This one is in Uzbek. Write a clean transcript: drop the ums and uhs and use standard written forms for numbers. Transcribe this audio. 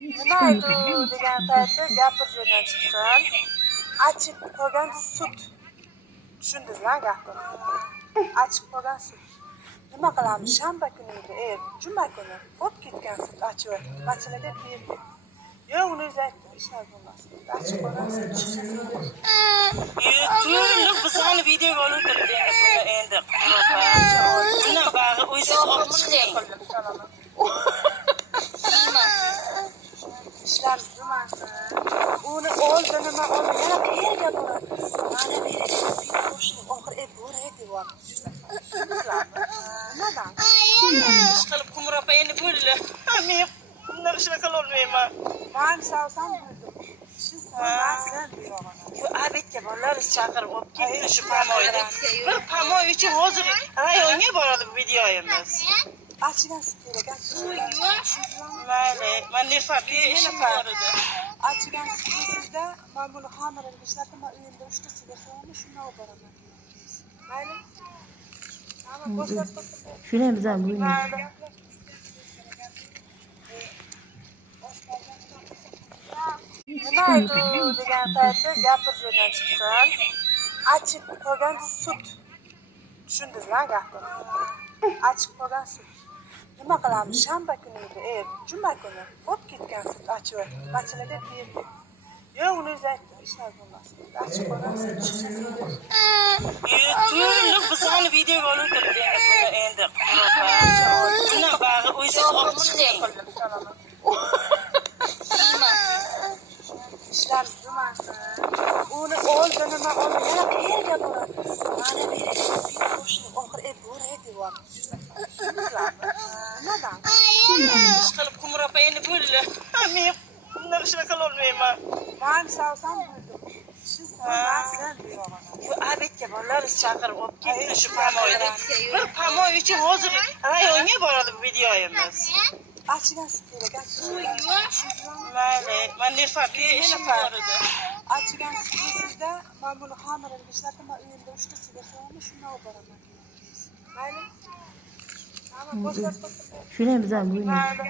Nimaydi degan paytda gapir joydan chiqsin. Achib qolgan sut. Tushundingizlar gapni? Achib qolgan sut. Nima qilamiz? Shanba kuni edi, juma kuni. Bo'p ketgan sut achib. Bachchalarga berdik. Yo'q, uni aytdim, ishlar bo'lmas. Achib qolgan sut. YouTube bizani videoga olib turibdi buni endi. Buni bag'i o'zingiz olib chiqing. İşler zımasın. Onu oldu nima oldu. Yana qayerga boradi? Mana berishim bir qo'shni oxir edi bor. Nimadan? Ish qilib Qumropa endi bo'ldi. Men bunlar ishni qila olmayman. Men savsam bo'ldim. Shu bo'lmasin deyapman. Bu abetga bolalar chaqirib olib ketdi shu pamoyda. Bir pamoy uchun hozir rayonga boradi bu videoyimiz. Achigan sut kerak. Mayli, men Nilufar ishim bor edi. Achigan sut sizda men buni xamirini ishlatib, men uyimda 3 ta sigir so'raman, shuni olib boraman. Mayli? Ama boshqa Shuni biz ham bo'lmaydi. Nimaydi degan paytda gapir joydan chiqsin. Achib qolgan sut. Tushundingizlar gapni? Achib qolgan sut. Nima qilamiz? Shanba kuni edi, juma kuni. Bo'p ketgan sut achib. Bachchalarga berdik. Yo'q, uni aytdim, ishlar bo'lmas. Achib qolgan sut. YouTube bizani videoga olib turibdi buni endi. Buni bag'i o'zingiz olib chiqing. İşler zımasın. Onu oldu nima oldu. Yana qayerga boradi? Mana berishim bir qo'shni oxir edi bor. Nimadan? Ish qilib Qumropa endi bo'ldi. Men bunlar ishni qila olmayman. Men savsam bo'ldim. Shu bo'lmasin deyapman. Bu abetga bolalar chaqirib olib ketdi shu pamoyda. Bir pamoy uchun hozir rayonga boradi bu videoyimiz. Achigan sut kerak. Mayli, men Nilufar ishim bor edi. Achigan sut sizda men buni xamirini ishlatib, men uyimda 3 ta sigir so'raman, shuni olib boraman. Mayli? Ama boshqa Shuni biz ham bo'lmaydi.